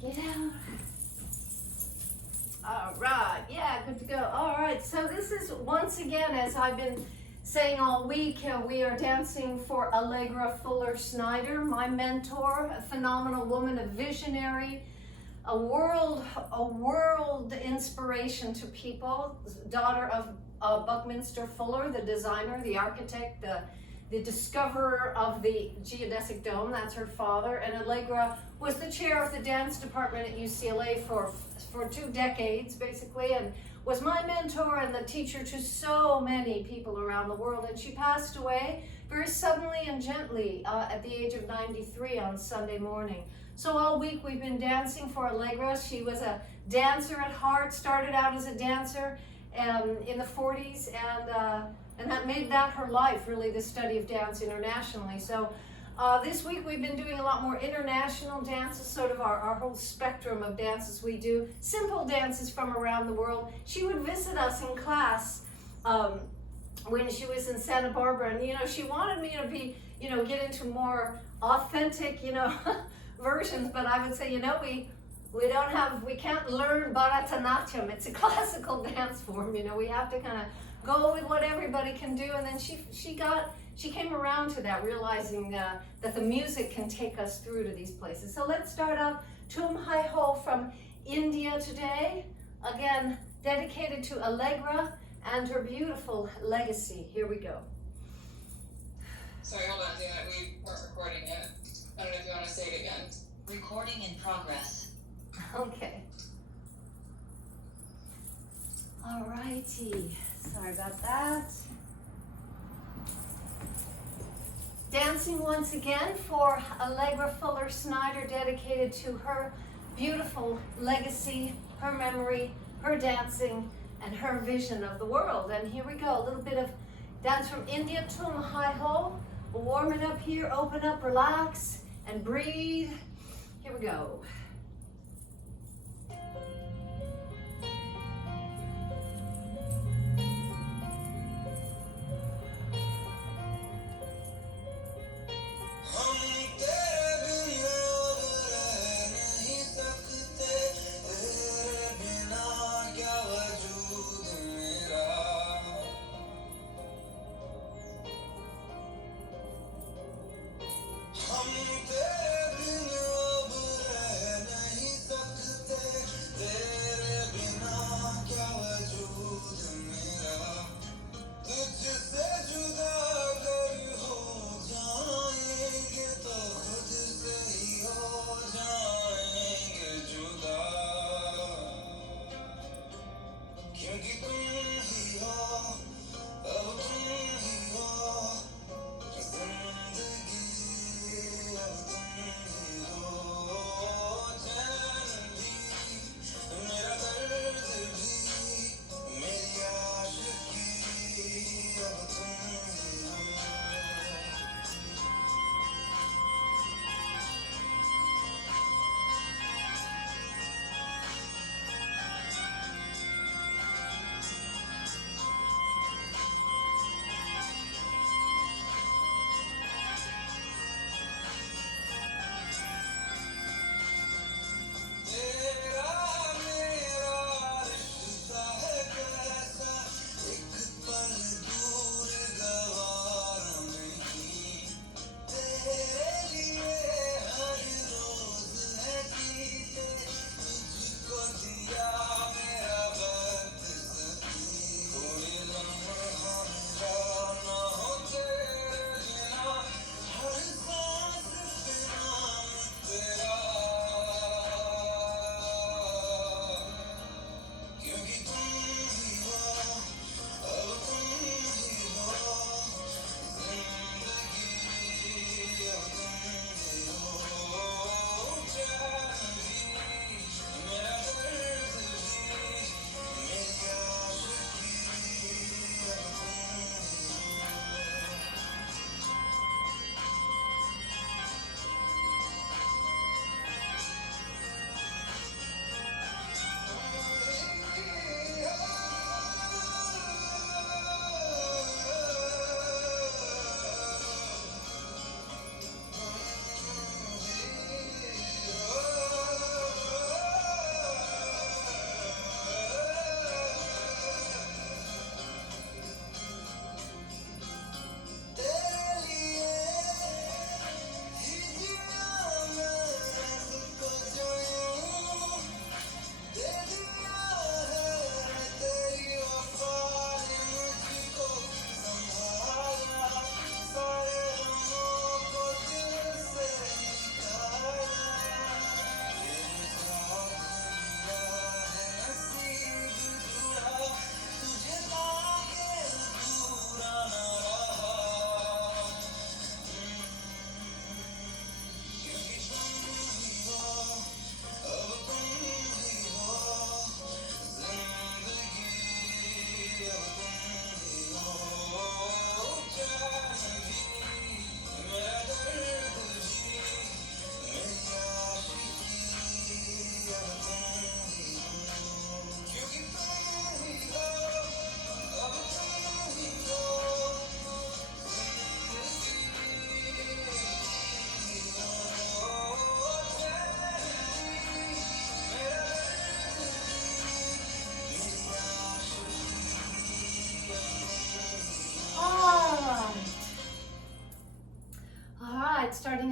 Check it out. All right, yeah, good to go. All right, so this is once again, as I've been saying all week, we are dancing for Allegra Fuller Snyder, my mentor, a phenomenal woman, a visionary, a world inspiration to people, daughter of Buckminster Fuller, the designer, the architect, the discoverer of the geodesic dome. That's her father. And Allegra was the chair of the dance department at UCLA for 2 decades, basically, and was my mentor and the teacher to so many people around the world. And she passed away very suddenly and gently at the age of 93 on Sunday morning. So all week we've been dancing for Allegra. She was a dancer at heart, started out as a dancer in the 40s, and that made that her life, really, the study of dance internationally. So this week we've been doing a lot more international dances, sort of our whole spectrum of dances we do, simple dances from around the world. She would visit us in class when she was in Santa Barbara, and she wanted me to be, get into more authentic, versions, but I would say, we can't learn Bharatanatyam. It's a classical dance form, we have to kind of go with what everybody can do. And then she came around to that, realizing that the music can take us through to these places. So let's start off Tum Hai Ho from India today. Again, dedicated to Allegra and her beautiful legacy. Here we go. Sorry, hold on, Dana. We weren't recording yet. I don't know if you want to say it again. Recording in progress. Okay. All righty. Sorry about that. Dancing once again for Allegra Fuller Snyder, dedicated to her beautiful legacy, her memory, her dancing, and her vision of the world. And here we go, a little bit of dance from India, Tum Hai Ho. We'll warm it up here, open up, relax, and breathe. Here we go. हम तेरे बिन अब रह नहीं सकते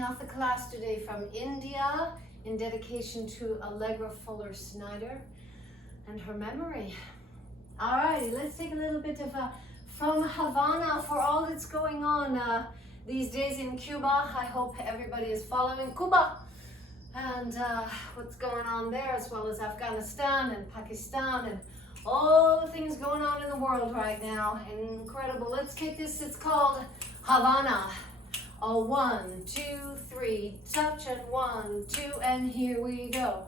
off the class today from India in dedication to Allegra Fuller Snyder and her memory. Alrighty, let's take a little bit of From Havana for all that's going on these days in Cuba. I hope everybody is following Cuba and what's going on there, as well as Afghanistan and Pakistan and all the things going on in the world right now. Incredible. Let's take this. It's called Havana. A 1, 2, 3, touch, and 1, 2, and here we go.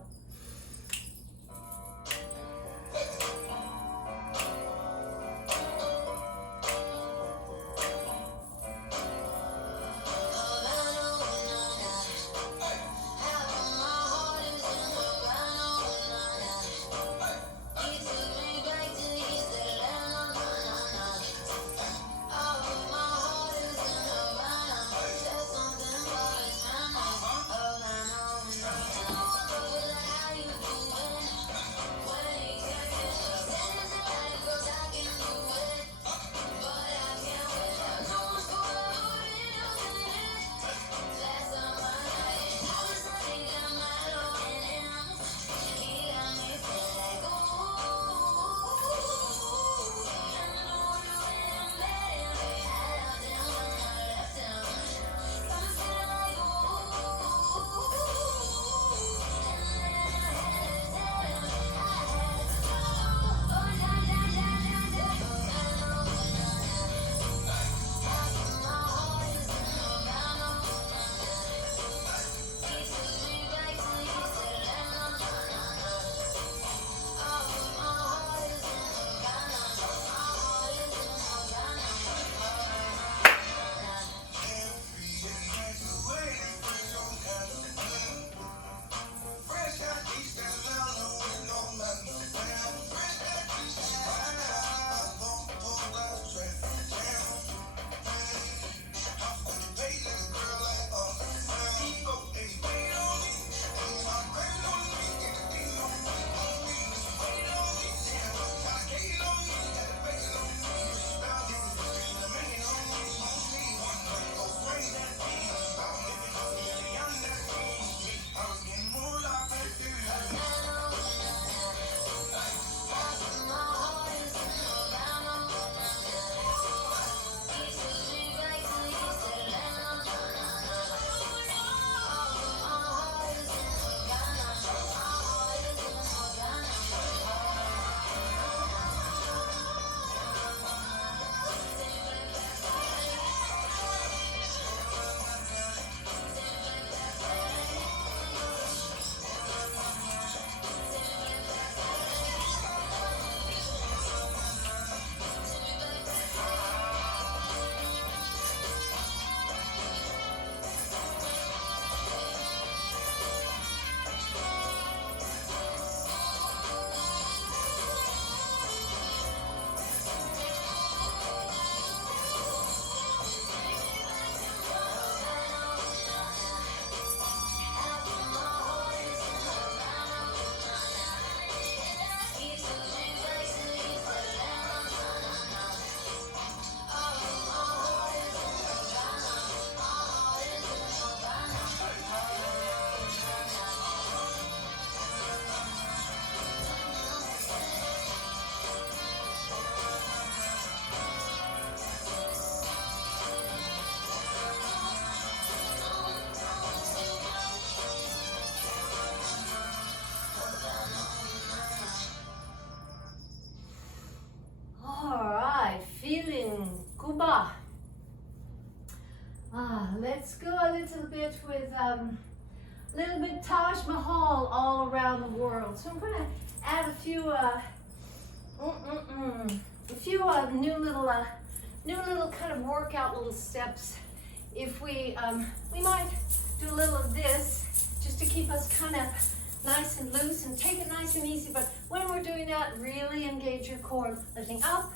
Let's go a little bit with little bit Taj Mahal all around the world. So I'm going to add a few new little kind of workout little steps. If we might do a little of this just to keep us kind of nice and loose and take it nice and easy. But when we're doing that, really engage your core, lifting up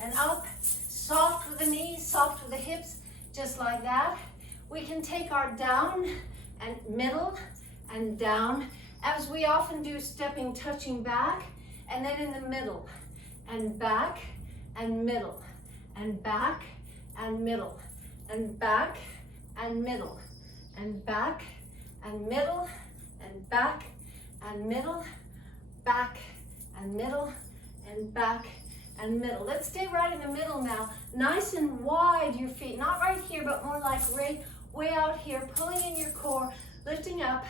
and up, soft with the knees, soft with the hips, just like that. We can take our down and middle and down, as we often do, stepping, touching back, and then in the middle, and back, and middle, and back, and middle, and back, and middle, and back and middle and back and middle, back and middle and back and middle. Let's stay right in the middle now. Nice and wide your feet, not right here, but more like right way out here, pulling in your core, lifting up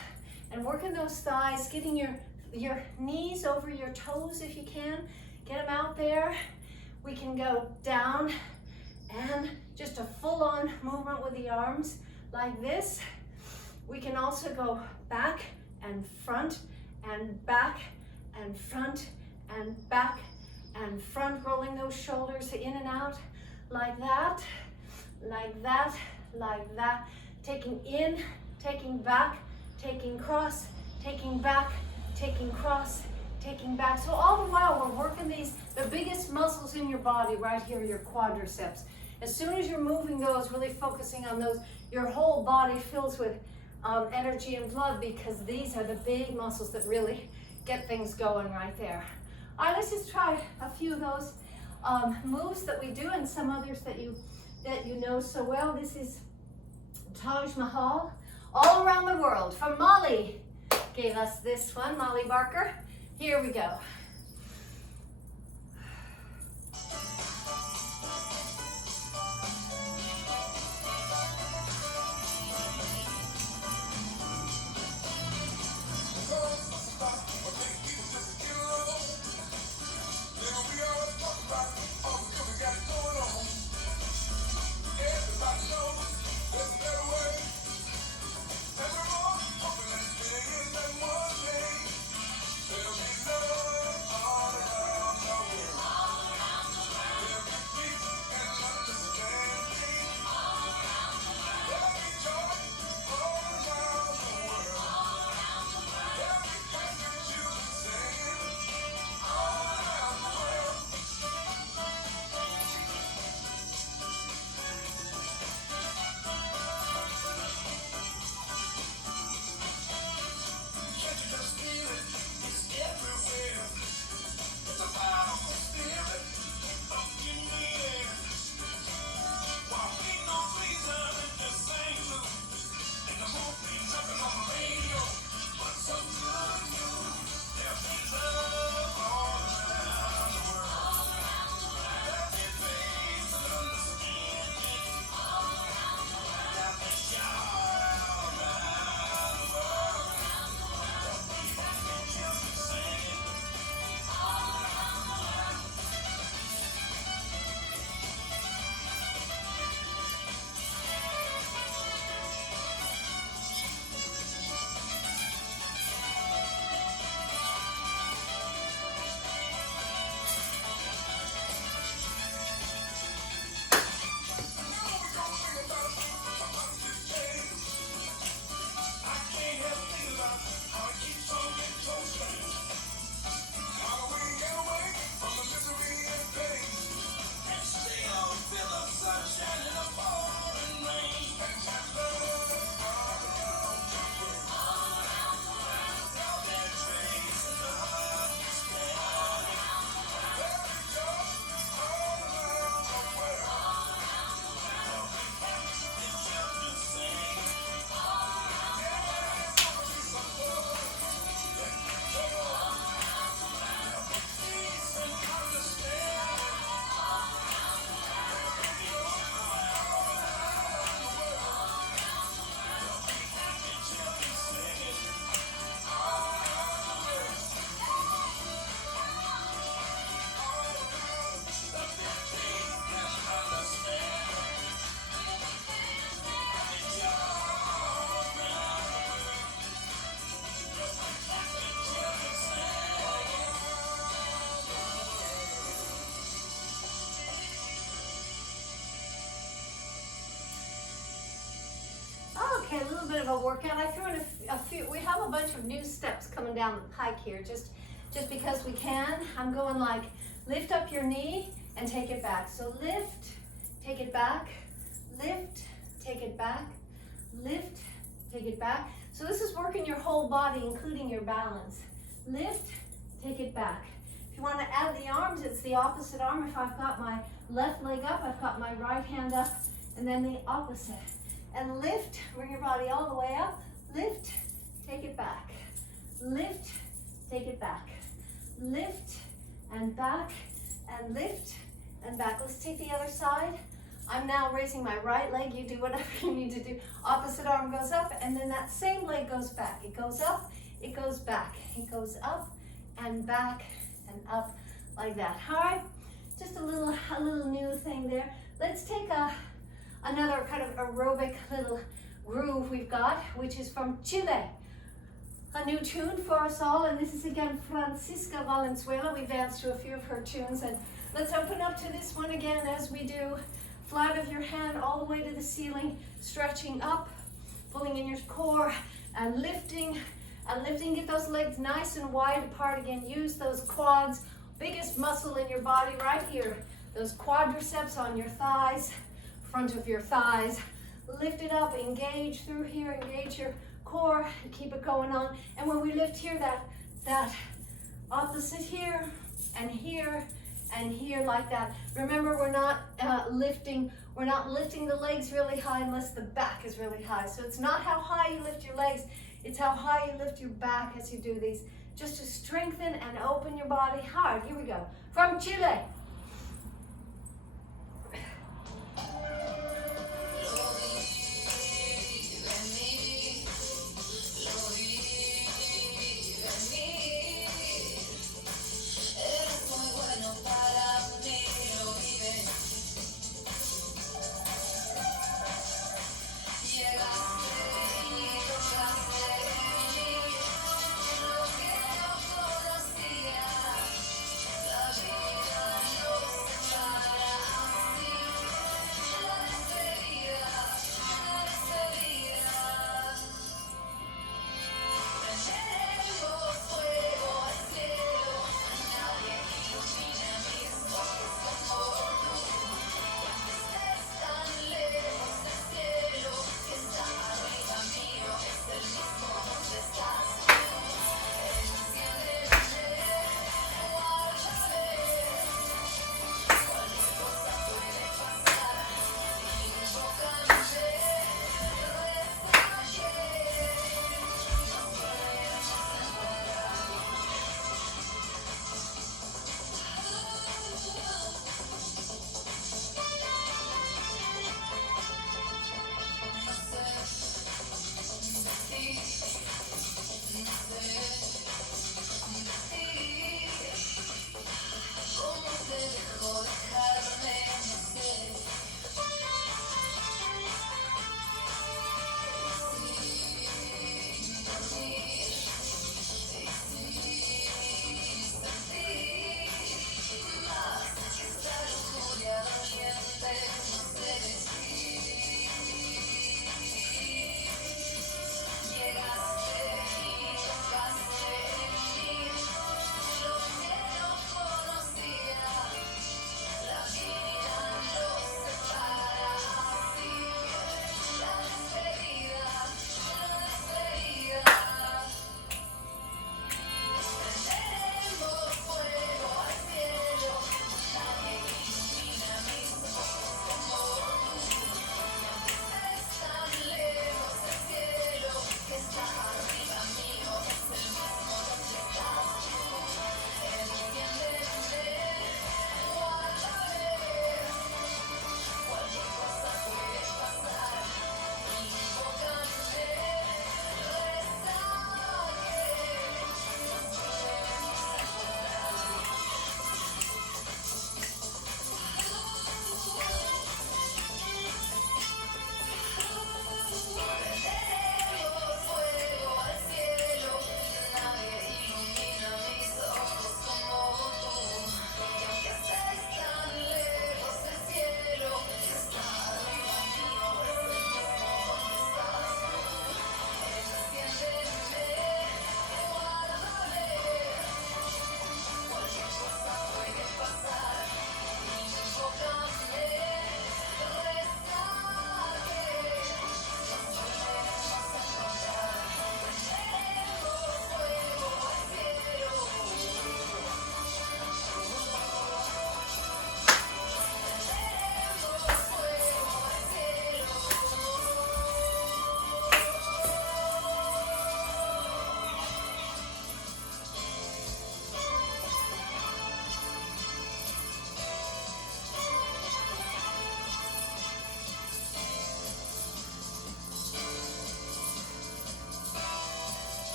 and working those thighs, getting your knees over your toes if you can. Get them out there. We can go down and just a full-on movement with the arms like this. We can also go back and front and back and front and back and front, rolling those shoulders in and out like that, like that, like that. Taking in, taking back, taking cross, taking back, taking cross, taking back. So all the while we're working the biggest muscles in your body right here, your quadriceps. As soon as you're moving those, really focusing on those, your whole body fills with energy and blood, because these are the big muscles that really get things going right there. All right, let's just try a few of those moves that we do and some others that you know so well. This is Taj Mahal, all around the world. From Molly gave us this one, Molly Barker. Here we go. Okay, a little bit of a workout. I threw in a few. We have a bunch of new steps coming down the pike here, just because we can. I'm going like lift up your knee and take it back. So lift, take it back, lift, take it back, lift, take it back. So this is working your whole body, including your balance. Lift, take it back. If you want to add the arms, it's the opposite arm. If I've got my left leg up, I've got my right hand up, and then the opposite. and lift. Bring your body all the way up. Lift, take it back. Lift, take it back. Lift and back and lift and back. Let's take the other side. I'm now raising my right leg. You do whatever you need to do. Opposite arm goes up, and then that same leg goes back. It goes up, it goes back. It goes up and back and up like that. All right, just a little new thing there. Let's take another kind of aerobic little groove we've got, which is from Chile. A new tune for us all, and this is again Francisca Valenzuela. We danced to a few of her tunes, and let's open up to this one again as we do. Flat of your hand all the way to the ceiling, stretching up, pulling in your core, and lifting, get those legs nice and wide apart again. Use those quads, biggest muscle in your body right here. Those quadriceps on your thighs, front of your thighs. Lift it up, engage through here, engage your core, and keep it going on. And when we lift here, that opposite here, and here, and here like that. Remember, we're not lifting the legs really high unless the back is really high. So it's not how high you lift your legs, it's how high you lift your back as you do these, just to strengthen and open your body hard. Here we go. From Chile.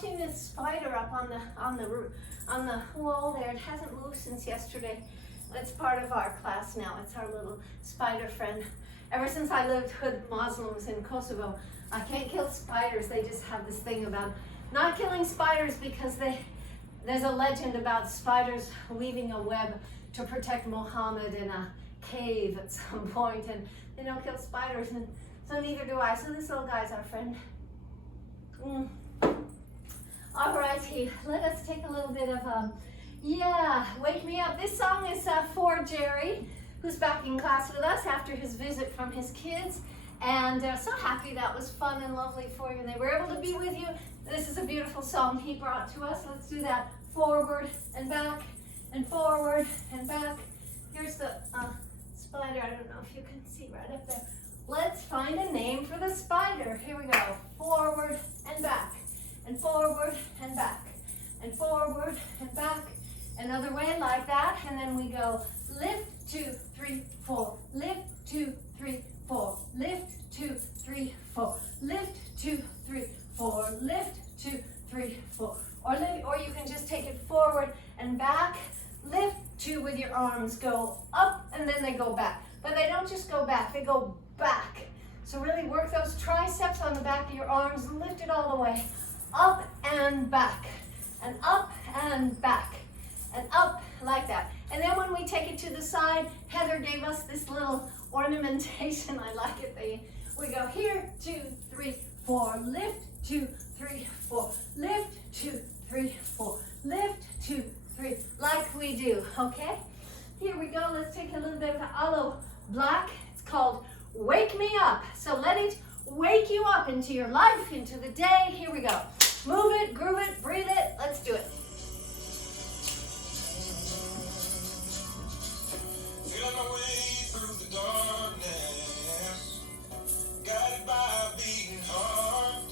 watching this spider up on the wall there. It hasn't moved since yesterday. It's part of our class now. It's our little spider friend. Ever since I lived with Muslims in Kosovo, I can't kill spiders. They just have this thing about not killing spiders because there's a legend about spiders weaving a web to protect Muhammad in a cave at some point, and they don't kill spiders, and so neither do I. So this little guy's our friend. Alrighty, let us take a little bit of Wake Me Up. This song is for Jerry, who's back in class with us after his visit from his kids. And so happy that was fun and lovely for you. They were able to be with you. This is a beautiful song he brought to us. Let's do that. Forward and back and forward and back. Here's the spider. I don't know if you can see right up there. Let's find a name for the spider. Here we go. Forward and back and forward and back and forward and back. Another way like that. And then we go lift, 2, 3, 4. Lift, 2, 3, 4. Lift, 2, 3, 4. Lift, 2, 3, 4. Lift, 2, 3, 4. Or you can just take it forward and back. Lift, 2 with your arms. Go up and then they go back. But they don't just go back, they go back. So really work those triceps on the back of your arms. Lift it all the way. Up and back. And up and back. And up like that. And then when we take it to the side, Heather gave us this little ornamentation. I like it. We go here, 2, 3, 4. Lift, 2, 3, 4. Lift, 2, 3, 4. Lift, 2, 3. Like we do, okay? Here we go. Let's take a little bit of Aloe Black. It's called Wake Me Up. So let it wake you up into your life, into the day. Here we go. Move it, groove it, breathe it. Let's do it. Feeling my way through the darkness, guided by a beating heart.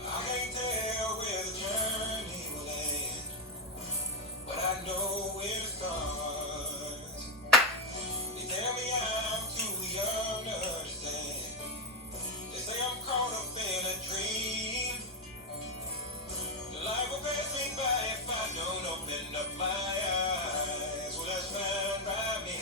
I can't tell where the journey will end, but I know where to start. They tell me I'm too young to understand. They say I'm caught up in a dream. The life will pass me by if I don't open up my eyes. Well, that's fine by me.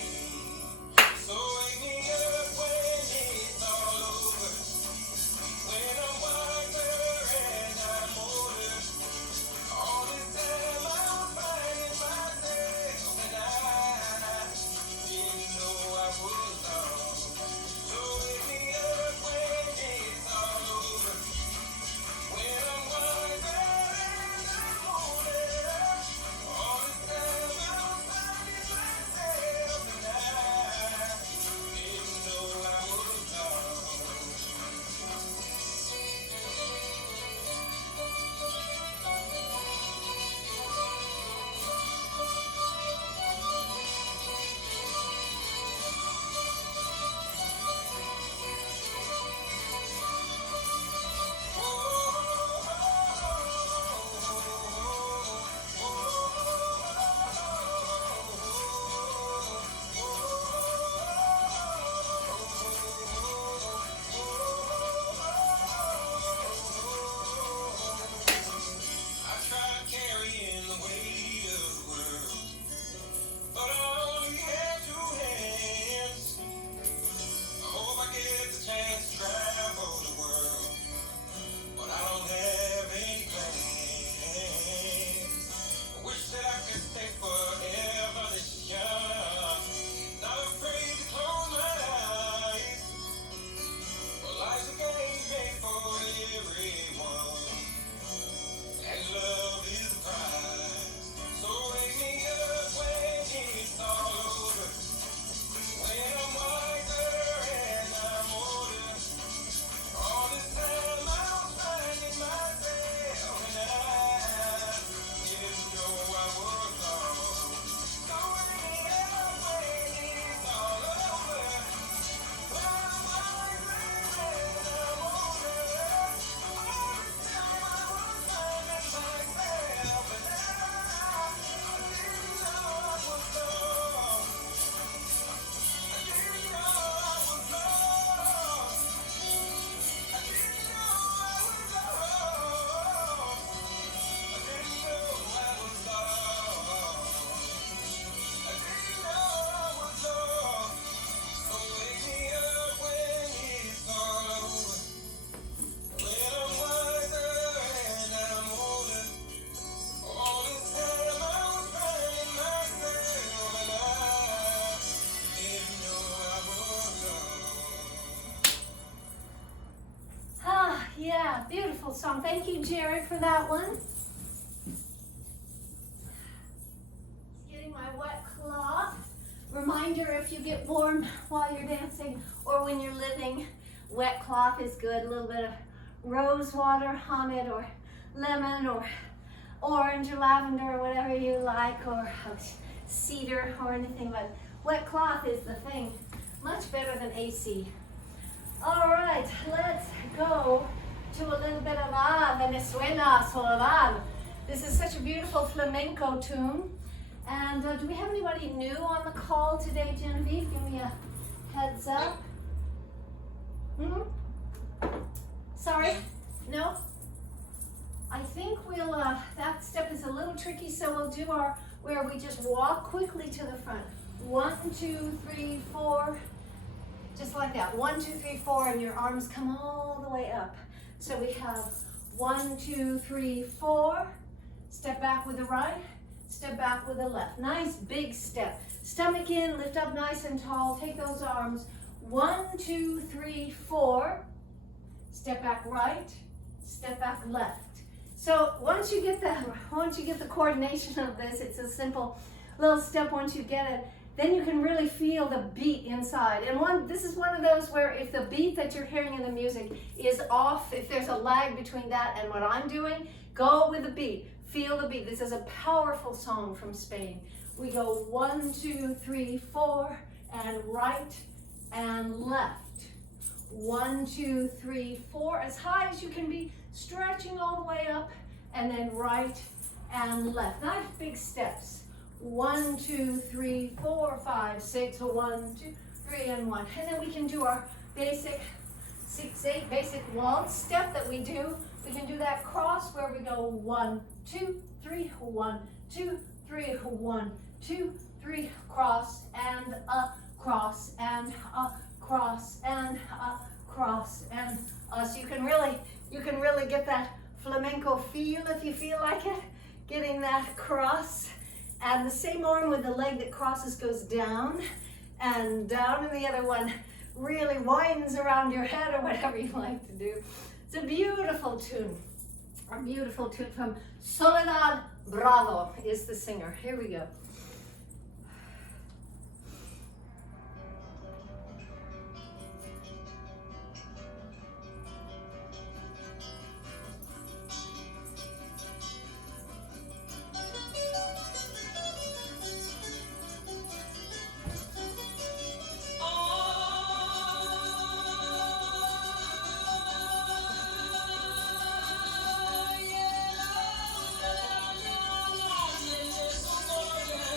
beautiful song. Thank you, Jared, for that one. Getting my wet cloth. Reminder, if you get warm while you're dancing or when you're living, wet cloth is good. A little bit of rose water on it, or lemon, or orange, or lavender, or whatever you like, or cedar, or anything. But wet cloth is the thing. Much better than AC. All right, let's go to a little bit of Venezuela Soledad. This is such a beautiful flamenco tune. And do we have anybody new on the call today, Genevieve? Give me a heads up. Sorry? No? I think we'll, that step is a little tricky, so we'll do our, where we just walk quickly to the front. 1, 2, 3, 4. Just like that. 1, 2, 3, 4, and your arms come all the way up. So we have 1, 2, 3, 4. Step back with the right. Step back with the left. Nice big step. Stomach in, lift up nice and tall. Take those arms. 1, 2, 3, 4. Step back right. Step back left. So once you get the coordination of this, it's a simple little step. Once you get it, then you can really feel the beat inside. And this is one of those where if the beat that you're hearing in the music is off, if there's a lag between that and what I'm doing, go with the beat. Feel the beat. This is a powerful song from Spain. We go 1, 2, 3, 4, and right and left. 1, 2, 3, 4, as high as you can be, stretching all the way up, and then right and left. Nice big steps. 1, 2, 3, 4, 5, 6, 1, 2, 3, and 1. And then we can do our basic 6, 8 basic waltz step that we do. We can do that cross where we go 1, 2, 3, 1, 2, 3, 1, 2, 3, cross and a cross and a cross and a cross and so you can really get that flamenco feel if you feel like it, getting that cross. And the same arm with the leg that crosses goes down and down, and the other one really winds around your head or whatever you like to do. It's a beautiful tune from Soledad Bravo is the singer. Here we go. Yeah.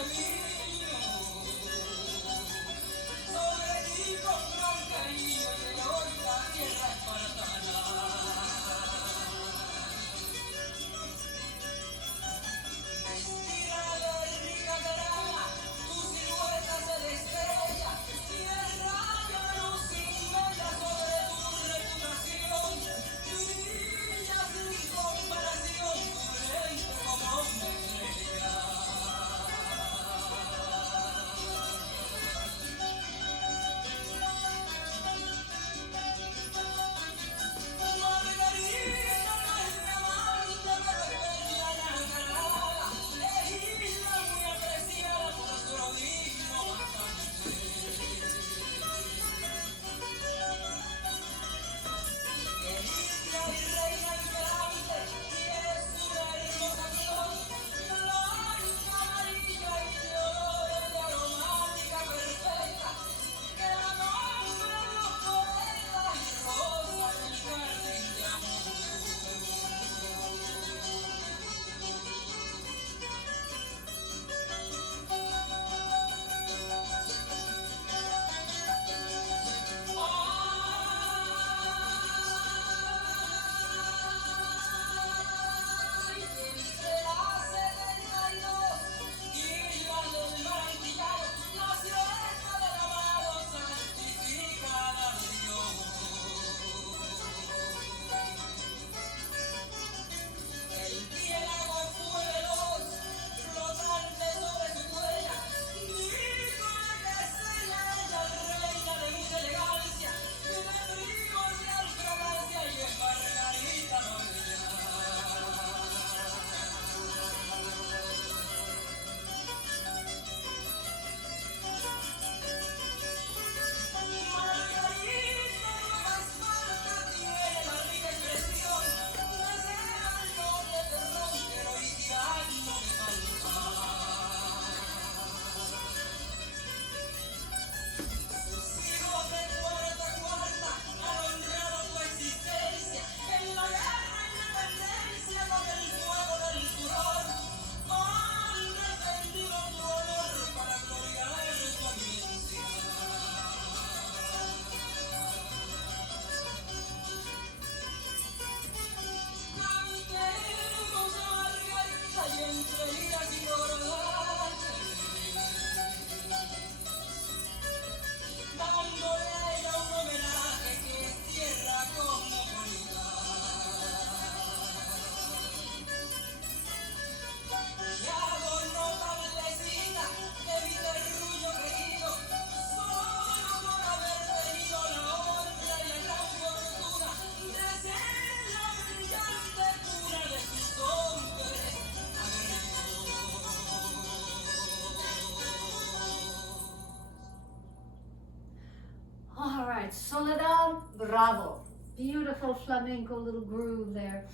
All right, Soledad Bravo. Beautiful flamenco little groove there.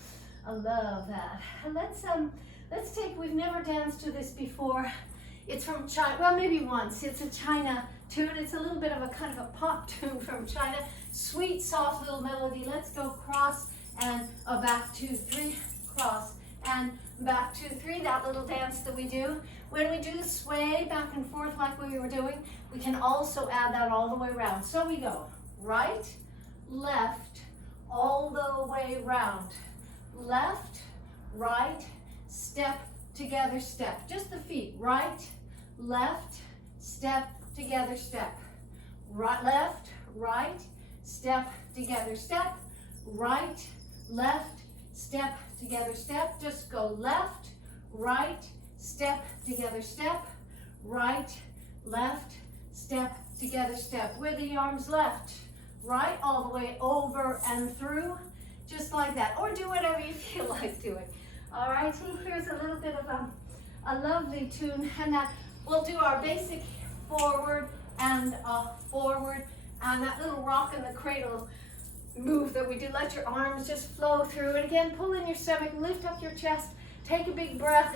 I love that. And let's take, we've never danced to this before. It's from China, well, maybe once. It's a China tune. It's a little bit of a kind of a pop tune from China. Sweet, soft little melody. Let's go cross and back, 2, 3, cross and back, 2, 3. That little dance that we do. When we do the sway back and forth like we were doing, we can also add that all the way around. So we go right, left, all the way round. Left, right, step, together, step. Just the feet. Right, left, step, together, step. Right, left, right, step, together, step. Right, left, step, together, step. Just go left, right, step, together, step. Right, left, step, together, step. With the arms left, right, all the way over and through. Just like that. Or do whatever you feel like doing. All right, so here's a little bit of a lovely tune. And that we'll do our basic forward and that little rock in the cradle move that we do. Let your arms just flow through. And again, pull in your stomach, lift up your chest, take a big breath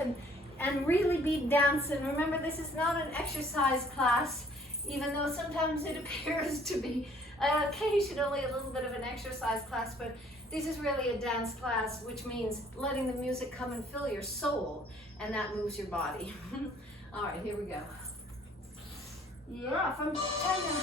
and really be dancing. Remember, this is not an exercise class, even though sometimes it appears to be occasionally a little bit of an exercise class, but this is really a dance class, which means letting the music come and fill your soul, and that moves your body. All right, here we go. Yeah, from China.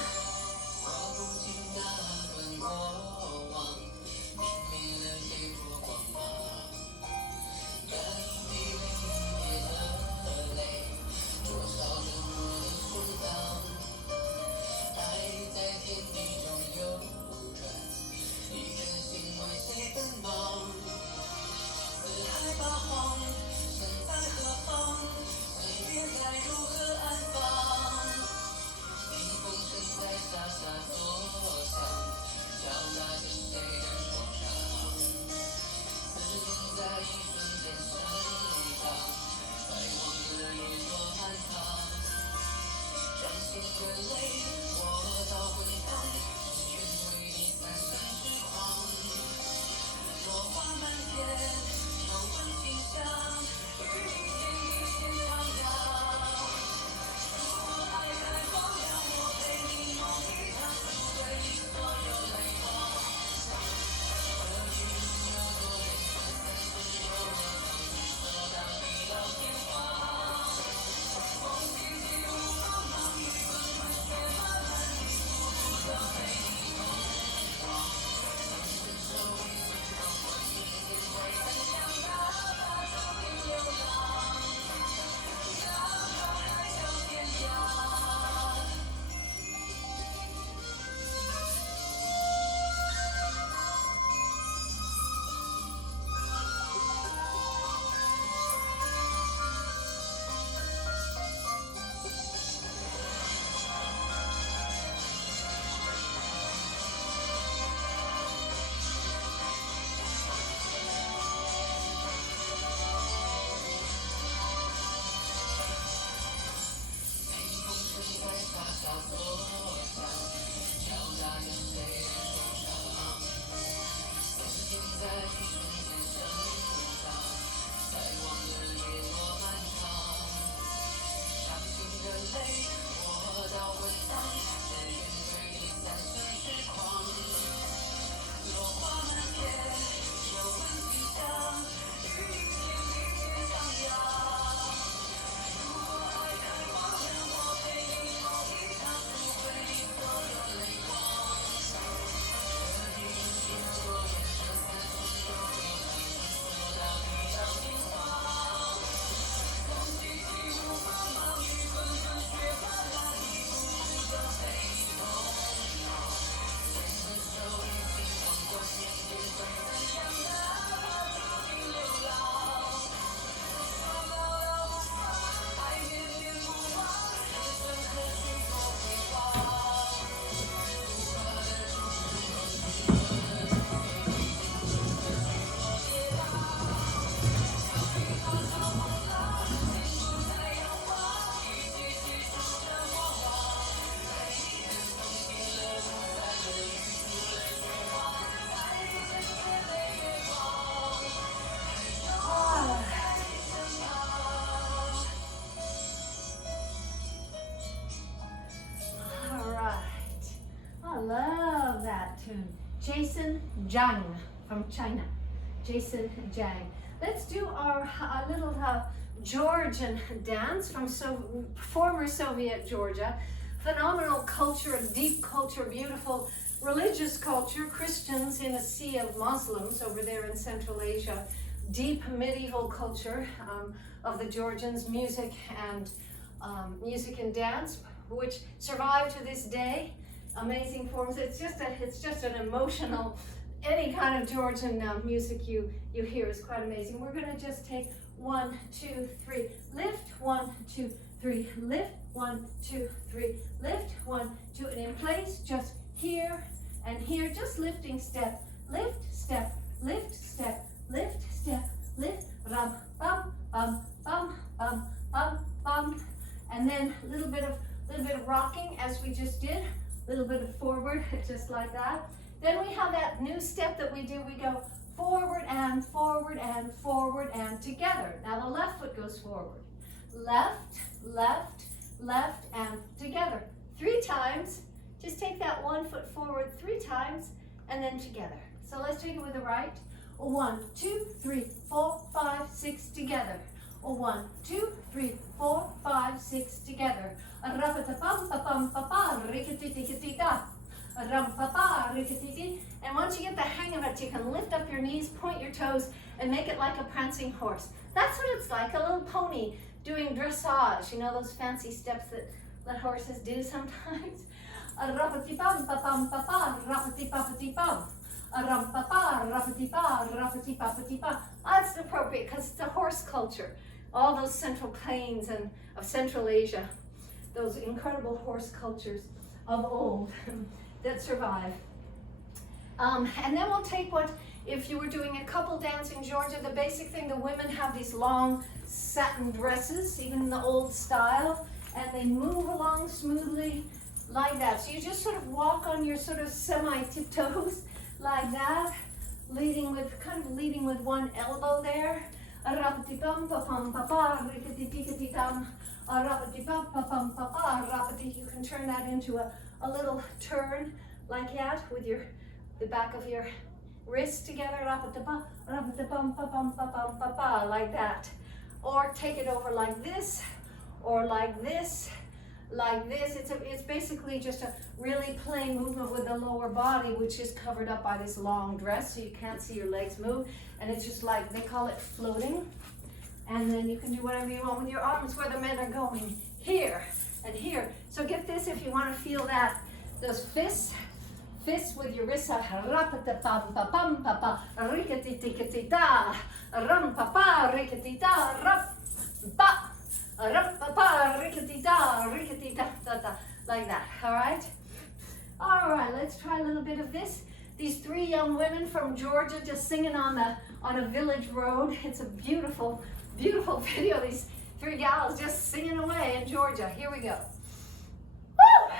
love that tune. Jason Zhang from China. Jason Zhang. Let's do our little Georgian dance from former Soviet Georgia. Phenomenal culture, deep culture, beautiful religious culture. Christians in a sea of Muslims over there in Central Asia. Deep medieval culture of the Georgians, music and dance, which survive to this day. Amazing forms. It's just an emotional. Any kind of Georgian music you hear is quite amazing. We're gonna just take 1, 2, 3, lift, 1, 2, 3, lift, 1, 2, 3, lift, 1, 2, and in place, just here and here, just lifting step, lift, step, lift, step, lift, step, lift, bum, bum, bum, bum, bum, bum, bum, and then a little bit of rocking as we just did, a little bit of forward, just like that. Then we have that new step that we do. We go forward and forward and forward and together. Now the left foot goes forward. Left, left, left, and together. 3 times. Just take that 1 foot forward 3 times and then together. So let's take it with the right. 1, 2, 3, 4, 5, 6 together. 1, 2, 3, 4, 5, 6 together. And once you get the hang of it, you can lift up your knees, point your toes, and make it like a prancing horse. That's what it's like, a little pony doing dressage. You know those fancy steps that horses do sometimes? That's appropriate because it's a horse culture. All those central plains and of Central Asia, those incredible horse cultures of old that survive. And then we'll take if you were doing a couple dance in Georgia, the basic thing, the women have these long satin dresses, even in the old style, and they move along smoothly like that. So you just sort of walk on your sort of semi-tiptoes like that, leading with one elbow there. You can turn that into a little turn like that with the back of your wrist together, like that. Or take it over like this, or like this, like this. It's basically just a really plain movement with the lower body, which is covered up by this long dress, so you can't see your legs move. And it's just like, they call it floating. And then you can do whatever you want with your arms where the men are going, here and here. So get this if you want to feel that, those fists with your wrists, like that, all right? All right, let's try a little bit of this. These 3 young women from Georgia just singing on a village road. It's a beautiful, beautiful video. These 3 gals just singing away in Georgia. Here we go. Woo!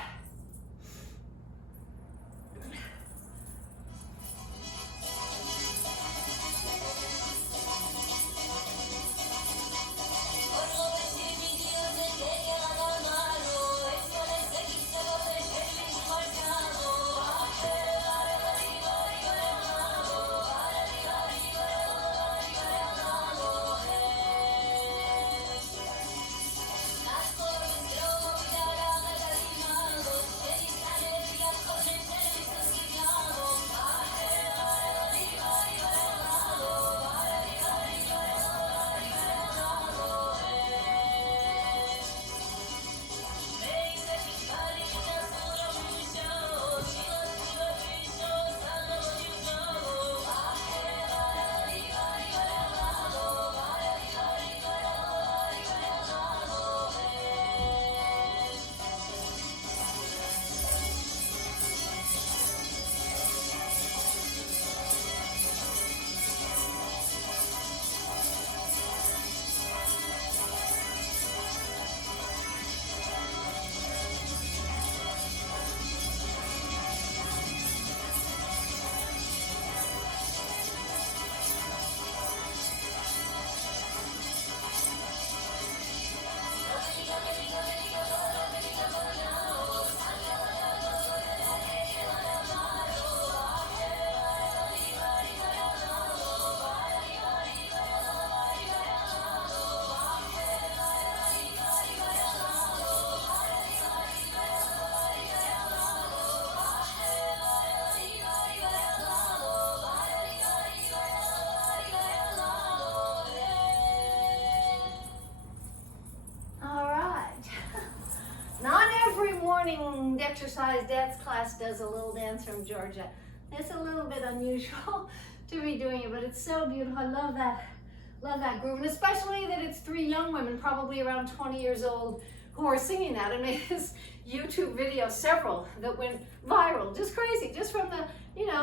size dance class does a little dance from Georgia. It's a little bit unusual to be doing it, but it's so beautiful. I love that groove, and especially that it's 3 young women, probably around 20 years old, who are singing that. And this YouTube video, several that went viral, just crazy, just from the,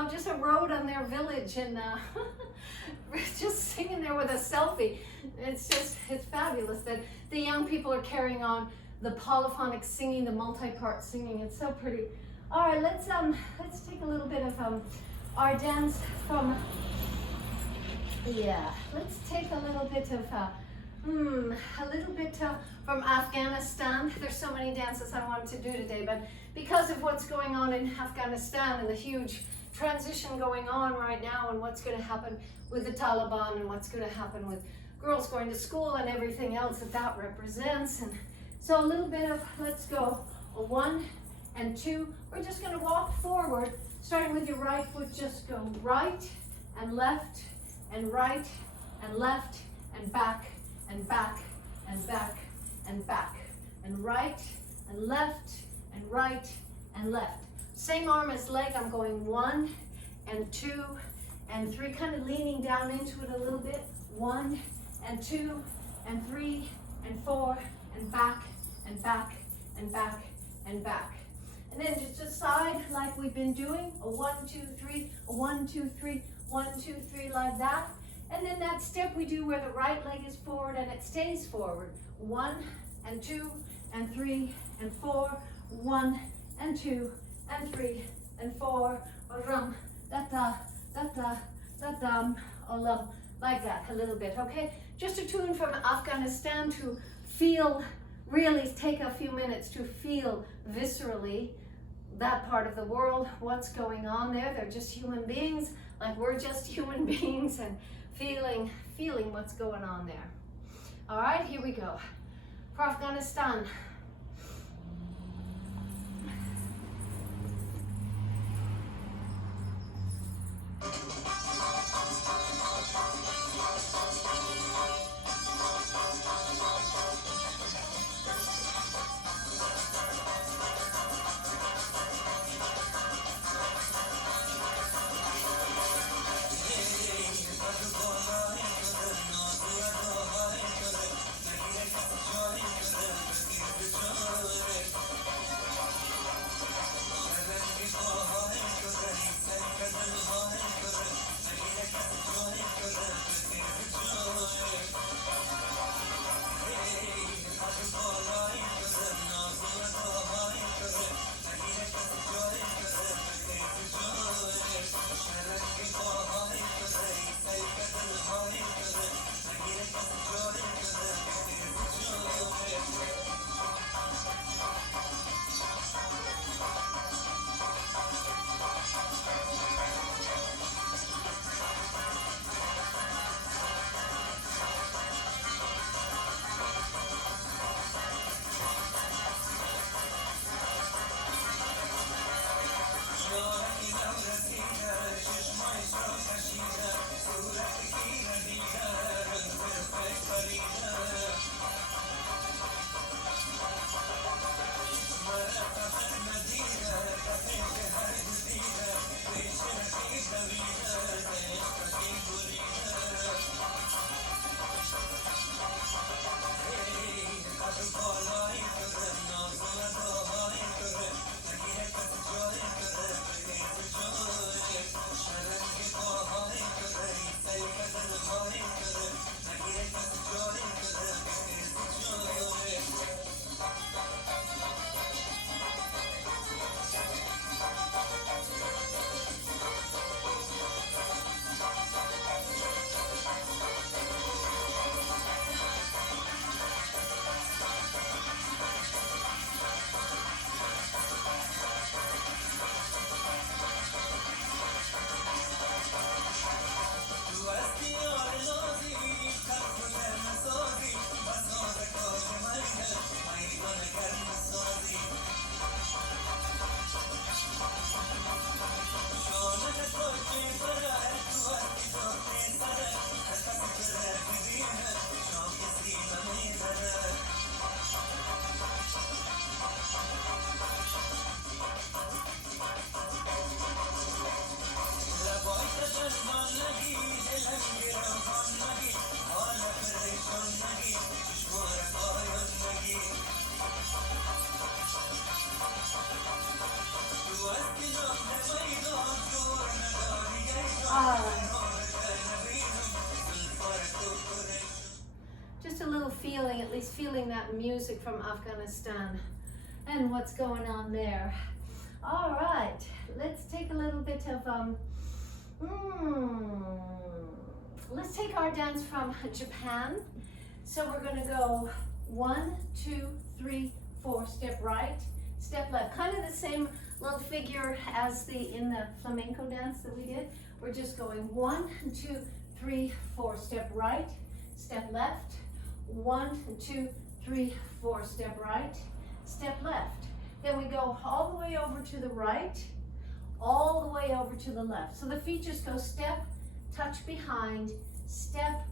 just a road on their village, and just singing there with a selfie. It's fabulous that the young people are carrying on the polyphonic singing, the multi-part singing. It's so pretty. All right, let's take a little bit of our dance from, let's take a little bit of from Afghanistan. There's so many dances I wanted to do today, but because of what's going on in Afghanistan and the huge transition going on right now, and what's going to happen with the Taliban, and what's going to happen with girls going to school and everything else that represents. And so a little bit of, let's go a 1 and 2. We're just going to walk forward, starting with your right foot. Just go right and left and right and left and back and back and back and back and right and left and right and left. Same arm as leg. I'm going 1 and 2 and 3, kind of leaning down into it a little bit. 1 and 2 and 3 and 4 and back and back and back and back. And then just a side like we've been doing, a 1, 2, 3, a 1, 2, 3, 1, 2, 3, like that. And then that step we do where the right leg is forward and it stays forward. 1 and 2 and 3 and 4, 1 and 2 and 3 and 4, rum, da da da da da dum, like that a little bit. Okay, just a tune from Afghanistan to feel, really take a few minutes to feel viscerally that part of the world, what's going on there. They're just human beings, like we're just human beings, and feeling what's going on there. All right, here we go. For Afghanistan. just feeling that music from Afghanistan and what's going on there. All right, let's take a little bit of, let's take our dance from Japan. So we're gonna go 1, 2, 3, 4, step right, step left. Kind of the same little figure as in the flamenco dance that we did. We're just going 1, 2, 3, 4, step right, step left. 1, 2, 3, 4, step right, step left. Then we go all the way over to the right, all the way over to the left. So the feet just go step, touch behind, step,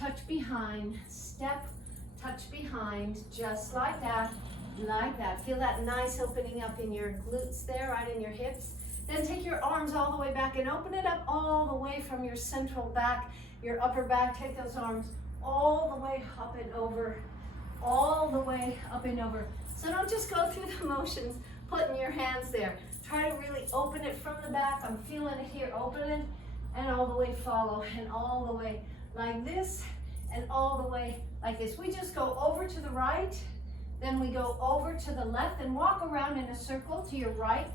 touch behind, step, touch behind, just like that, like that. Feel that nice opening up in your glutes there, right in your hips. Then take your arms all the way back and open it up all the way from your central back, your upper back. Take those arms all the way up and over, all the way up and over. So don't just go through the motions, putting your hands there. Try to really open it from the back. I'm feeling it here, open it, and all the way follow, and all the way like this, and all the way like this. We just go over to the right, then we go over to the left, and walk around in a circle to your right,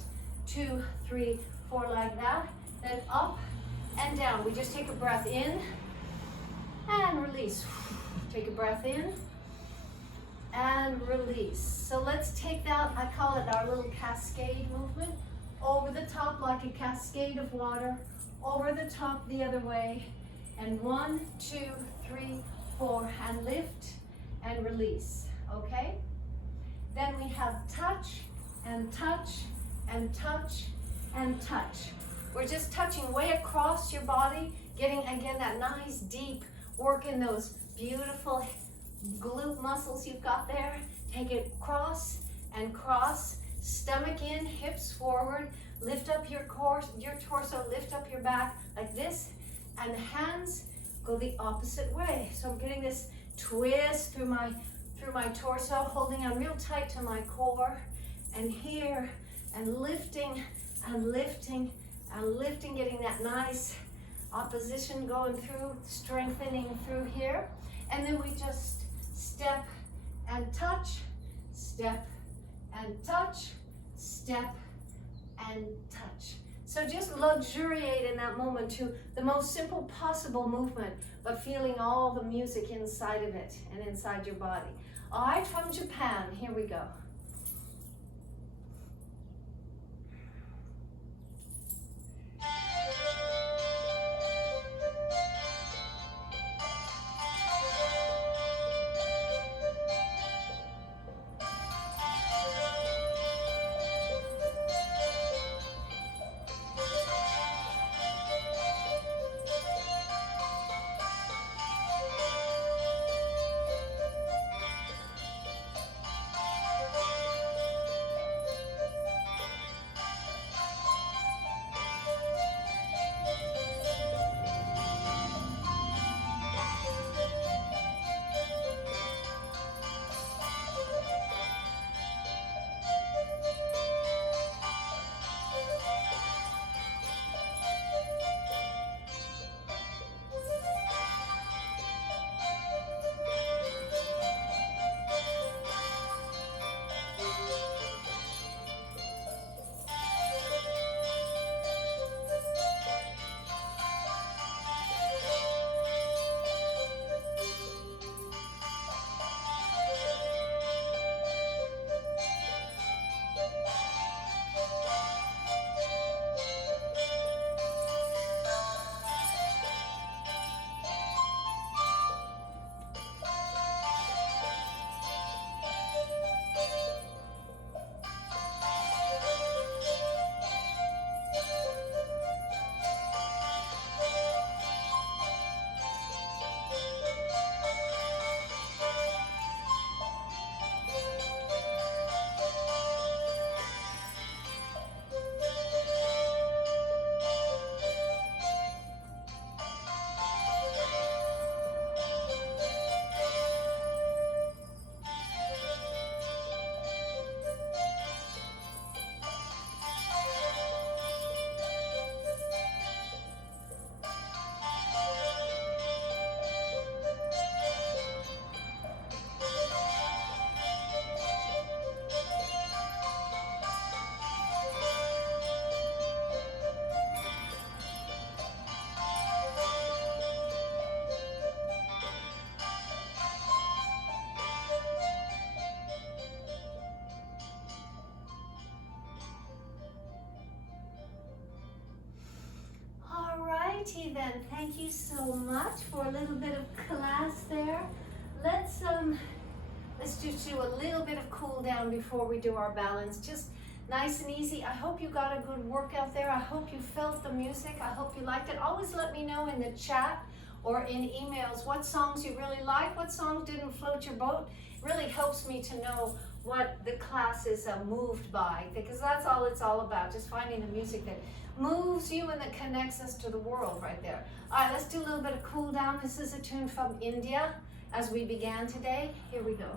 2, 3, 4, like that, then up and down. We just take a breath in, and release. Take a breath in and release. So let's take that, I call it our little cascade movement, over the top like a cascade of water, over the top the other way, and 1, 2, 3, 4, and lift and release, okay? Then we have touch and touch and touch and touch. We're just touching way across your body, getting again that nice deep work in those beautiful glute muscles you've got there. Take it cross and cross, stomach in, hips forward, lift up your core, your torso, lift up your back like this, and the hands go the opposite way. So I'm getting this twist through my torso, holding on real tight to my core, and here, and lifting and lifting and lifting, getting that nice opposition going through, strengthening through here. And then we just step and touch, step and touch, step and touch. So just luxuriate in that moment to the most simple possible movement, but feeling all the music inside of it and inside your body. All right, from Japan, here we go. righty then. Thank you so much for a little bit of class there. Let's just do a little bit of cool down before we do our balance. Just nice and easy. I hope you got a good workout there. I hope you felt the music. I hope you liked it. Always let me know in the chat or in emails what songs you really like, what songs didn't float your boat. It really helps me to know what the class is moved by, because that's all it's all about, just finding the music that moves you and that connects us to the world right there. All right, let's do a little bit of cool down. This is a tune from India as we began today. Here we go.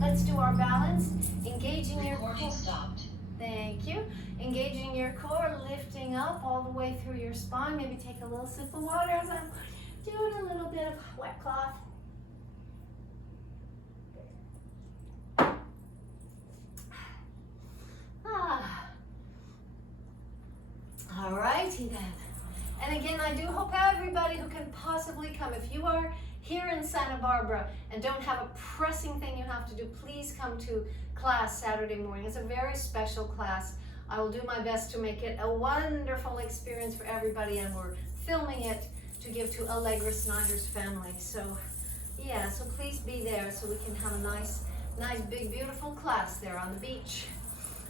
Let's do our balance. Engaging your core. Recording stopped. Thank you. Engaging your core, lifting up all the way through your spine. Maybe take a little sip of water as I'm doing a little bit of wet cloth. All righty then. And again, I do hope everybody who can possibly come, if you are here in Santa Barbara and don't have a pressing thing you have to do, please come to class Saturday morning. It's a very special class. I will do my best to make it a wonderful experience for everybody, and we're filming it to give to Allegra Snyder's family. So yeah, so please be there so we can have a nice, big, beautiful class there on the beach.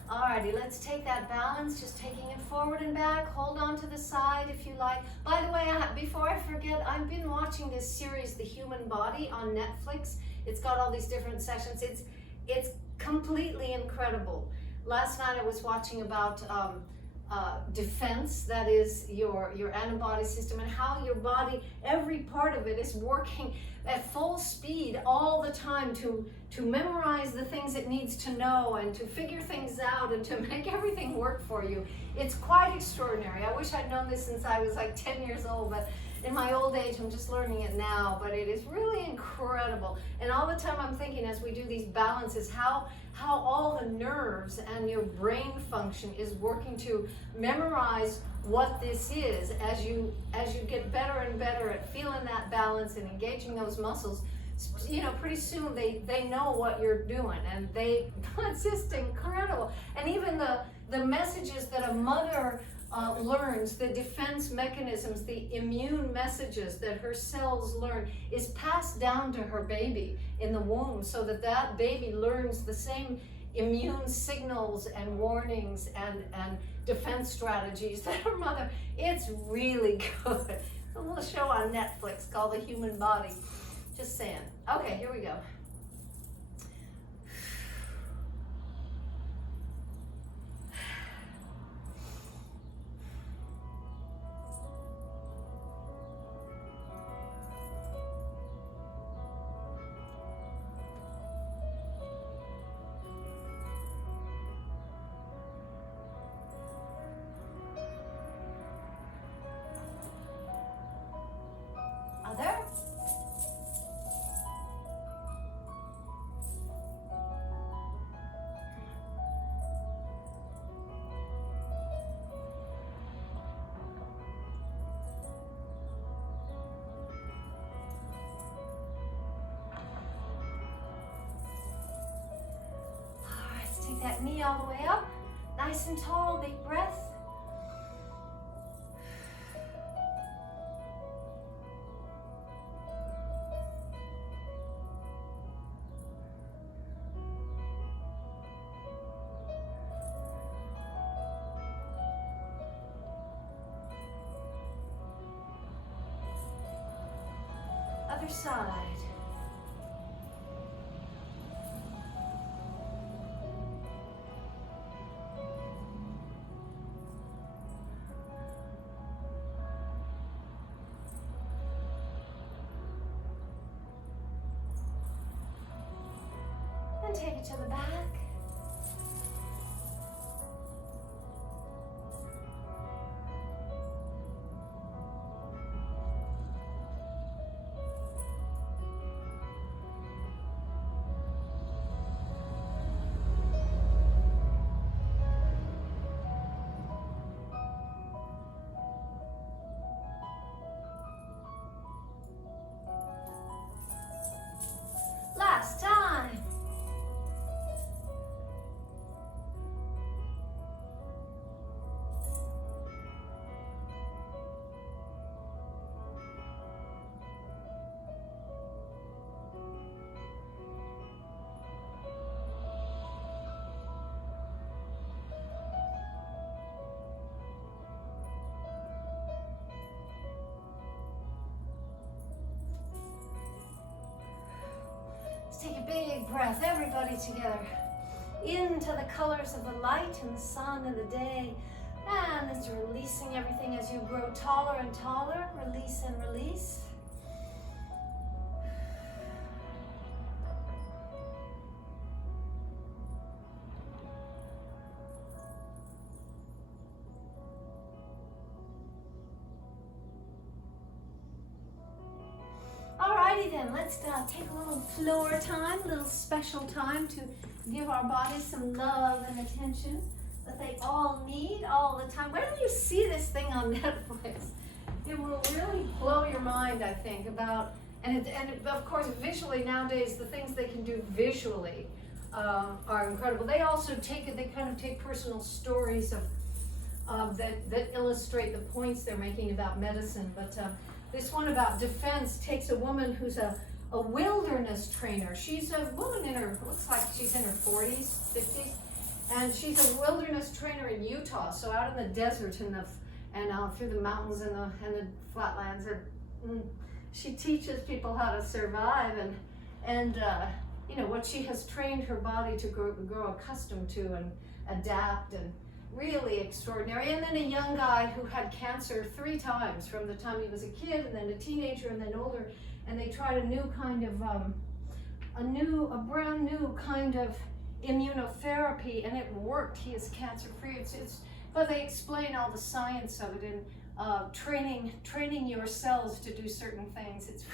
Alrighty, let's take that balance, just taking it forward and back. Hold on to the side if you like. By the way, before I forget, I've been watching this series, The Human Body, on Netflix. It's got all these different sessions. It's completely incredible. Last night I was watching about defense, that is your antibody system, and how your body, every part of it is working at full speed all the time to memorize the things it needs to know and to figure things out and to make everything work for you. It's quite extraordinary. I wish I'd known this since I was like 10 years old, but in my old age I'm just learning it now. But it is really incredible. And all the time I'm thinking, as we do these balances, how all the nerves and your brain function is working to memorize what this is as you get better and better at feeling that balance and engaging those muscles. You know, pretty soon they know what you're doing, and it's just incredible. And even the messages that a mother learns, the defense mechanisms, the immune messages that her cells learn, is passed down to her baby in the womb, so that baby learns the same immune signals and warnings and defense strategies that her mother. It's really good. It's a little show on Netflix called The Human Body. Just saying. Okay, here we go. that knee all the way up. Nice and tall, big breath. Other side. And take it to the back. Last time. Let's take a big breath, everybody together, into the colors of the light and the sun and the day. And it's releasing everything as you grow taller and taller. Release and release. Alrighty then, let's take a little floor time, a little special time to give our bodies some love and attention that they all need all the time. When you see this thing on Netflix, it will really blow your mind, I think, about, and of course visually nowadays, the things they can do visually are incredible. They also kind of take personal stories that illustrate the points they're making about medicine. But this one about defense takes a woman who's a wilderness trainer. She's a woman looks like she's in her 40s, 50s, and she's a wilderness trainer in Utah. So out in the desert and through the mountains and the flatlands, and she teaches people how to survive and what she has trained her body to grow accustomed to and adapt, and really extraordinary. And then a young guy who had cancer 3 times from the time he was a kid, and then a teenager, and then older, and they tried a brand new kind of immunotherapy, and it worked. He is cancer free. But they explain all the science of it and training your cells to do certain things. It's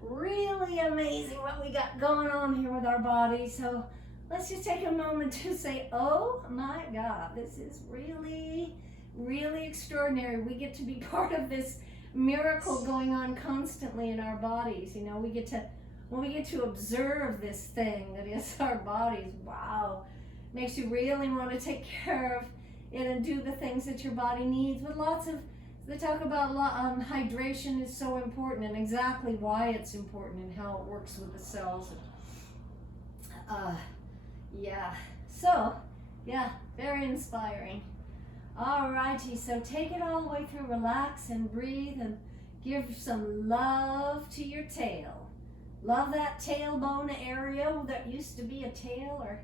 really amazing what we got going on here with our bodies. So let's just take a moment to say, oh my God, this is really, really extraordinary. We get to be part of this miracle going on constantly in our bodies. When we get to observe this thing that is our bodies, wow, makes you really want to take care of it and do the things that your body needs. With they talk about hydration is so important, and exactly why it's important and how it works with the cells. Very inspiring. Alrighty, so take it all the way through, relax and breathe, and give some love to your tail. Love that tailbone area that used to be a tail or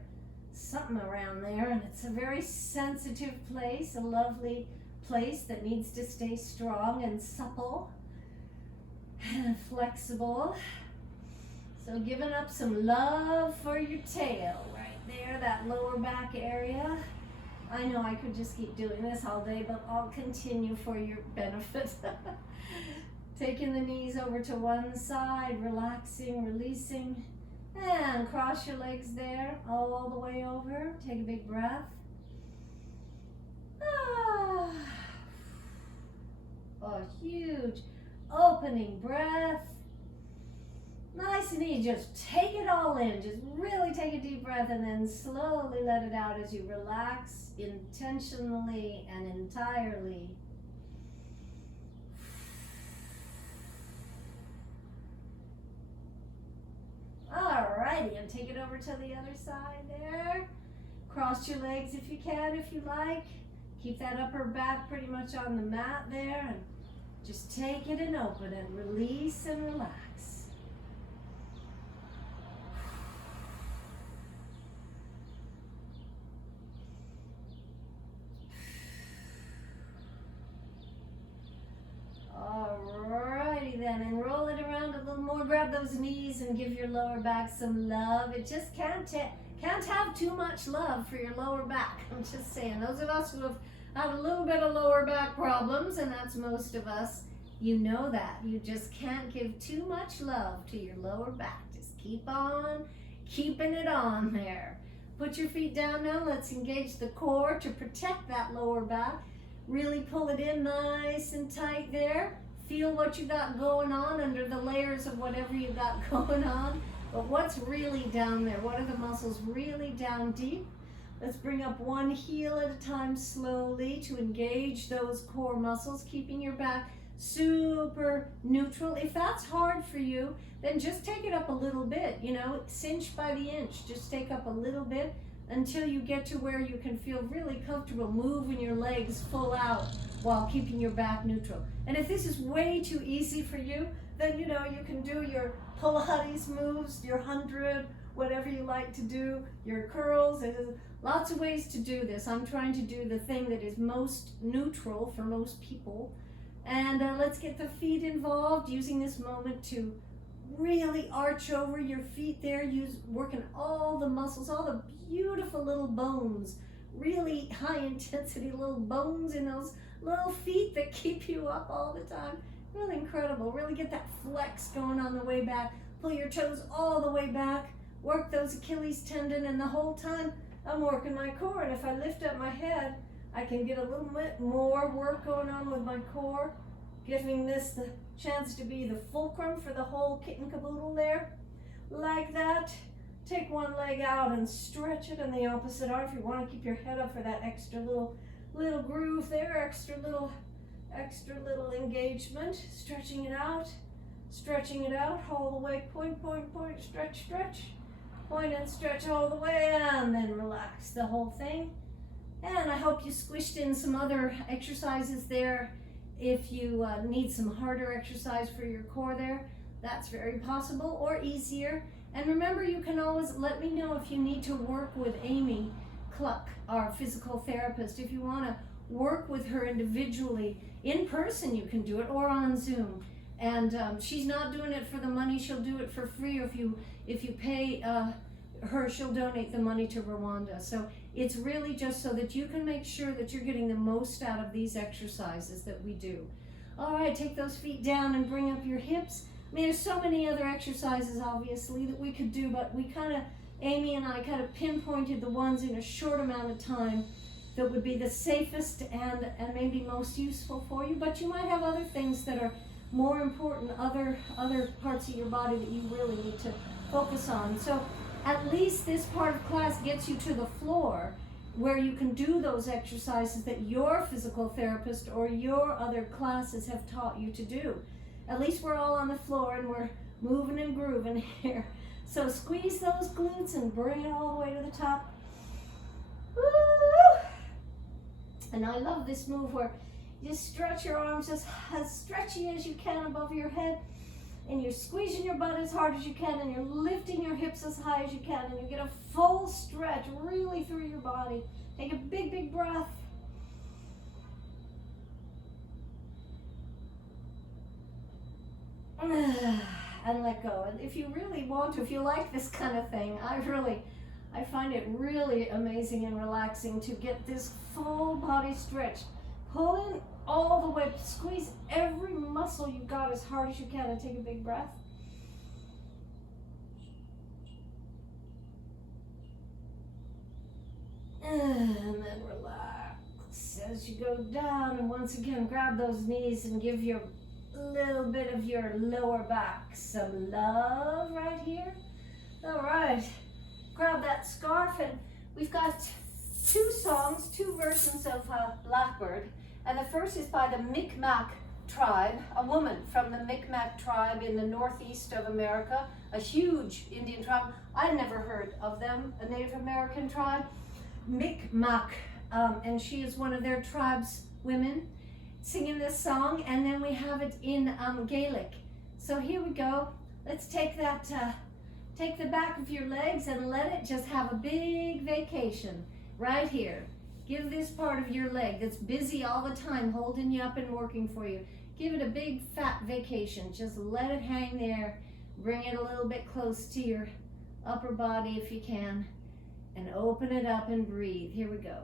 something around there, and it's a very sensitive place, a lovely place that needs to stay strong and supple and flexible. So giving up some love for your tail right there, that lower back area. I know I could just keep doing this all day, but I'll continue for your benefit. Taking the knees over to one side, relaxing, releasing, and cross your legs there all the way over. Take a big breath. A huge opening breath. Nice nice and easy. Just take it all in. Just really take a deep breath and then slowly let it out as you relax intentionally and entirely. Alrighty, and take it over to the other side there. Cross your legs if you can, if you like. Keep that upper back pretty much on the mat there, and just take it and open it. Release and relax. Alrighty then, and roll it around a little more. Grab those knees and give your lower back some love. It just can't have too much love for your lower back. I'm just saying, those of us who have had a little bit of lower back problems, and that's most of us, you know that. You just can't give too much love to your lower back. Just keep on keeping it on there. Put your feet down now. Let's engage the core to protect that lower back. Really pull it in nice and tight there. Feel what you got going on under the layers of whatever you got going on. But what's really down there? What are the muscles really down deep? Let's bring up one heel at a time slowly to engage those core muscles, keeping your back super neutral. If that's hard for you, then just take it up a little bit, you know, cinch by the inch. Just take up a little bit until you get to where you can feel really comfortable moving your legs full out while keeping your back neutral. And if this is way too easy for you, then you know you can do your Pilates moves, your 100, whatever you like to do, your curls. There's lots of ways to do this. I'm trying to do the thing that is most neutral for most people. And let's get the feet involved, using this moment to really arch over your feet there, working all the muscles, all the beautiful little bones, really high intensity little bones in those little feet that keep you up all the time. Really incredible. Really get that flex going on the way back. Pull your toes all the way back. Work those Achilles tendon, and the whole time I'm working my core. And if I lift up my head, I can get a little bit more work going on with my core, giving this the chance to be the fulcrum for the whole kit and caboodle there. Like that. Take one leg out and stretch it in the opposite arm if you want to keep your head up for that extra little groove there, extra little engagement. Stretching it out all the way. Point, stretch, point and stretch all the way, and then relax the whole thing. And I hope you squished in some other exercises there. If you need some harder exercise for your core there, that's very possible, or easier. And remember, you can always let me know if you need to work with Amy Cluck, our physical therapist. If you want to work with her individually, in person you can do it, or on Zoom. And she's not doing it for the money, she'll do it for free. Or if you pay her, she'll donate the money to Rwanda. So it's really just so that you can make sure that you're getting the most out of these exercises that we do. All right, take those feet down and bring up your hips. I mean, there's so many other exercises, obviously, that we could do, but Amy and I kind of pinpointed the ones in a short amount of time that would be the safest and maybe most useful for you. But you might have other things that are more important, other parts of your body that you really need to focus on. So at least this part of class gets you to the floor where you can do those exercises that your physical therapist or your other classes have taught you to do. At least we're all on the floor and we're moving and grooving here. So squeeze those glutes and bring it all the way to the top. Woo! And I love this move where you stretch your arms as stretchy as you can above your head, and you're squeezing your butt as hard as you can, and you're lifting your hips as high as you can, and you get a full stretch really through your body. Take a big breath. And let go. And if you really want to, if you like this kind of thing, I find it really amazing and relaxing to get this full body stretch. Pull in all the way, squeeze every muscle you got as hard as you can, and take a big breath. And then relax as you go down, and once again grab those knees and give your little bit of your lower back some love right here. All right, grab that scarf, and we've got two songs, two versions of Blackbird. And the first is by the Micmac tribe, a woman from the Micmac tribe in the northeast of America, a huge Indian tribe. I'd never heard of them, a Native American tribe, Micmac, and she is one of their tribe's women singing this song, and then we have it in Gaelic. So here we go. Let's take that, take the back of your legs and let it just have a big vacation right here. Give this part of your leg that's busy all the time, holding you up and working for you. Give it a big fat vacation. Just let it hang there. Bring it a little bit close to your upper body if you can, and open it up and breathe. Here we go.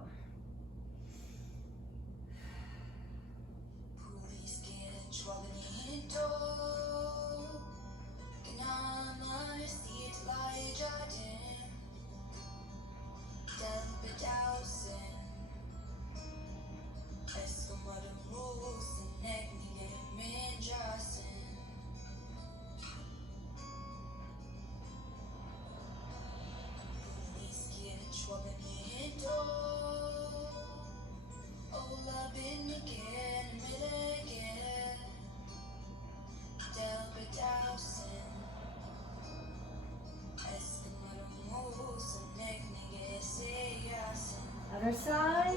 Other side.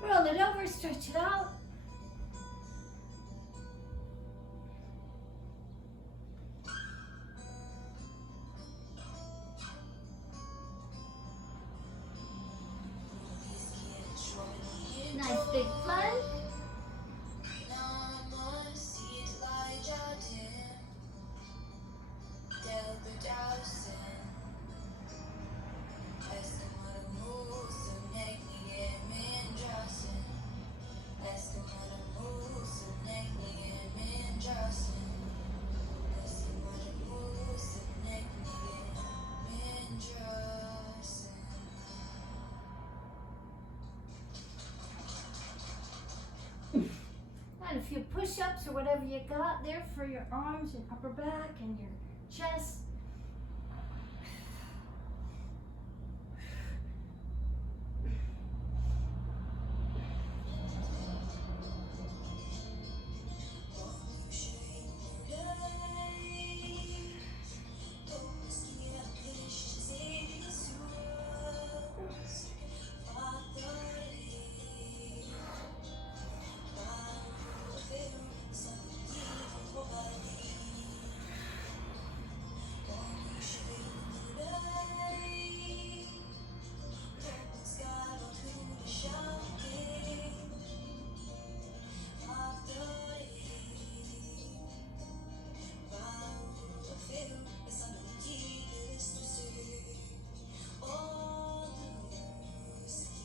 Roll it over, stretch it out. Nice big plank. And a few push-ups or whatever you got there for your arms and upper back and your chest.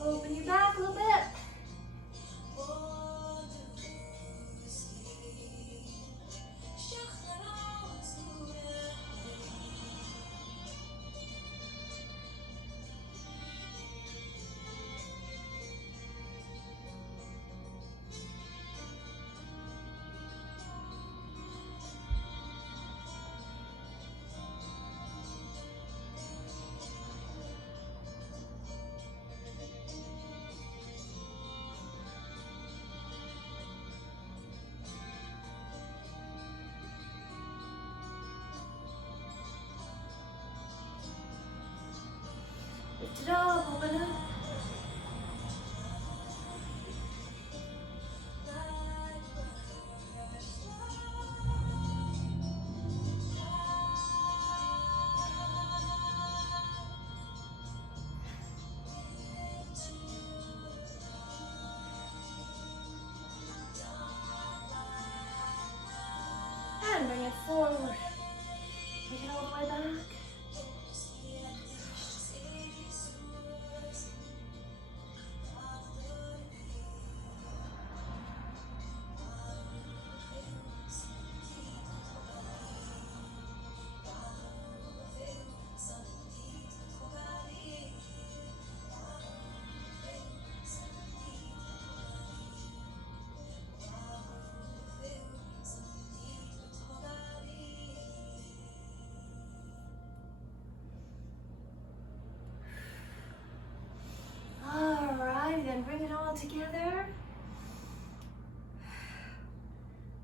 Open your back a little bit. Lift it up, open up. forward. Take it all the way back. Alright, then bring it all together.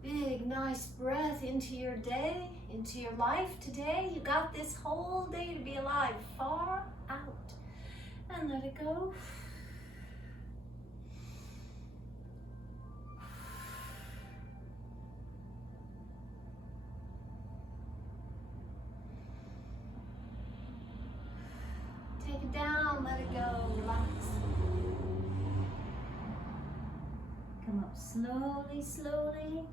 Big, nice breath into your day, into your life today. You got this whole day to be alive. Far out. And let it go. Take it down, let it go, relax. Come up slowly, slowly.